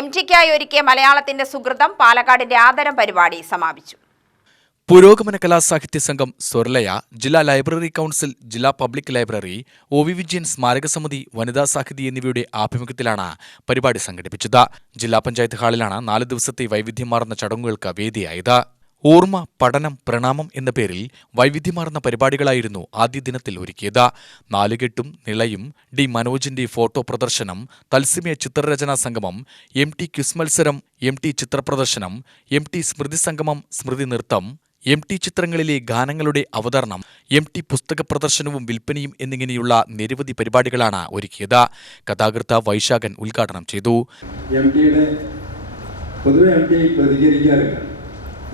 MTക്കായി ഒരുക്കിയ മലയാളത്തിന്റെ സുകൃതം പാലക്കാടിന്റെ ആദരം പരിപാടി സമാപിച്ചു. പുരോഗമന കലാസാഹിത്യ സംഘം സ്വർലയ, ജില്ലാ ലൈബ്രറി കൗൺസിൽ, ജില്ലാ public library, O V Vijayan സ്മാരക സമിതി, വനിതാ സാഹിതി എന്നിവയുടെ ആഭിമുഖ്യത്തിലാണ് പരിപാടി സംഘടിപ്പിച്ചത്. ജില്ലാ പഞ്ചായത്ത് ഹാളിലാണ് 4 ദിവസത്തെ വൈവിധ്യമാർന്ന ചടങ്ങുകൾക്ക് വേദിയായത്. ഓർമ്മ, പഠനം, പ്രണാമം എന്ന പേരിൽ വൈവിധ്യമാർന്ന പരിപാടികളായിരുന്നു ആദ്യ ദിനത്തിൽ ഒരുക്കിയത്. നാലുകെട്ടും നിളയും, ഡി മനോജിന്റെ ഫോട്ടോ പ്രദർശനം, തത്സമയ ചിത്രരചനാ സംഗമം, MT ക്വിസ് മത്സരം, MT ചിത്രപ്രദർശനം, MT സ്മൃതി സംഗമം, സ്മൃതി നൃത്തം, MT ചിത്രങ്ങളിലെ ഗാനങ്ങളുടെ അവതരണം, MT പുസ്തക പ്രദർശനവും വിൽപ്പനയും എന്നിങ്ങനെയുള്ള നിരവധി പരിപാടികളാണ് ഒരുക്കിയത്. കഥാകൃത്ത് വൈശാഖൻ ഉദ്ഘാടനം ചെയ്തു.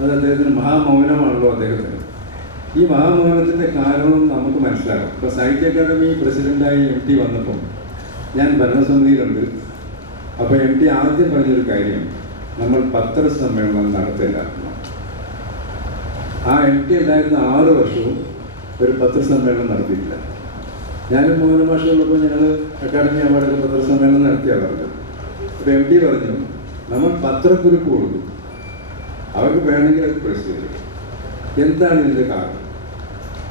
അത് അദ്ദേഹത്തിന് മഹാമൗനമാണല്ലോ അദ്ദേഹത്തിന്. ഈ മഹാമൗനത്തിൻ്റെ കാരണവും നമുക്ക് മനസ്സിലാകും. ഇപ്പോൾ സാഹിത്യ അക്കാദമി പ്രസിഡൻ്റായി MT വന്നപ്പോൾ ഞാൻ ഭരണസമിതിയിലുണ്ട്. അപ്പോൾ MT ആദ്യം പറഞ്ഞൊരു കാര്യം, നമ്മൾ പത്രസമ്മേളനം നടത്തില്ല. ആ MT ഉണ്ടായിരുന്ന 6 വർഷവും ഒരു പത്രസമ്മേളനം നടത്തിയിട്ടില്ല. ഞാനും മോഹന മാഷുള്ളപ്പോൾ ഞങ്ങൾ അക്കാദമി അവാർഡൊക്കെ പത്രസമ്മേളനം നടത്തിയാണ് പറഞ്ഞത്. അപ്പോൾ MT പറഞ്ഞു, നമ്മൾ പത്രക്കുറിപ്പ് കൊടുക്കും, അവർക്ക് വേണമെങ്കിൽ അത് പ്രസിദ്ധീകരിക്കും. എന്താണ് ഇതിൻ്റെ കാരണം?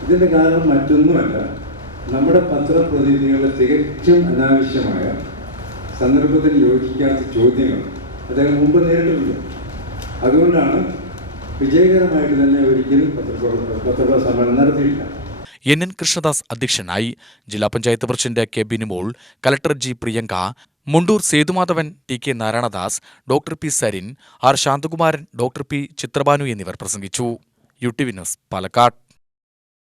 ഇതിൻ്റെ കാരണം മറ്റൊന്നുമല്ല, നമ്മുടെ പത്രപ്രതിനിധികളുടെ തികച്ചും അനാവശ്യമായ സന്ദർഭത്തിന് യോജിക്കാത്ത ചോദ്യങ്ങൾ അദ്ദേഹം മുമ്പ് നേരിട്ടിട്ടുണ്ട്. അതുകൊണ്ടാണ് വിജയകരമായിട്ട് തന്നെ ഒരിക്കലും പത്രസമ്മേളനം നടത്തിയില്ല. NN കൃഷ്ണദാസ് അധ്യക്ഷനായി. ജില്ലാ panchayat president K Binimol, collector G Priyanka, Mundur Sethumadhavan, TK Narayanadas, doctor P Sarin, R Santhakumaran, doctor P Chithrabhanu എന്നിവർ പ്രസംഗിച്ചു. UTV news, Palakkad.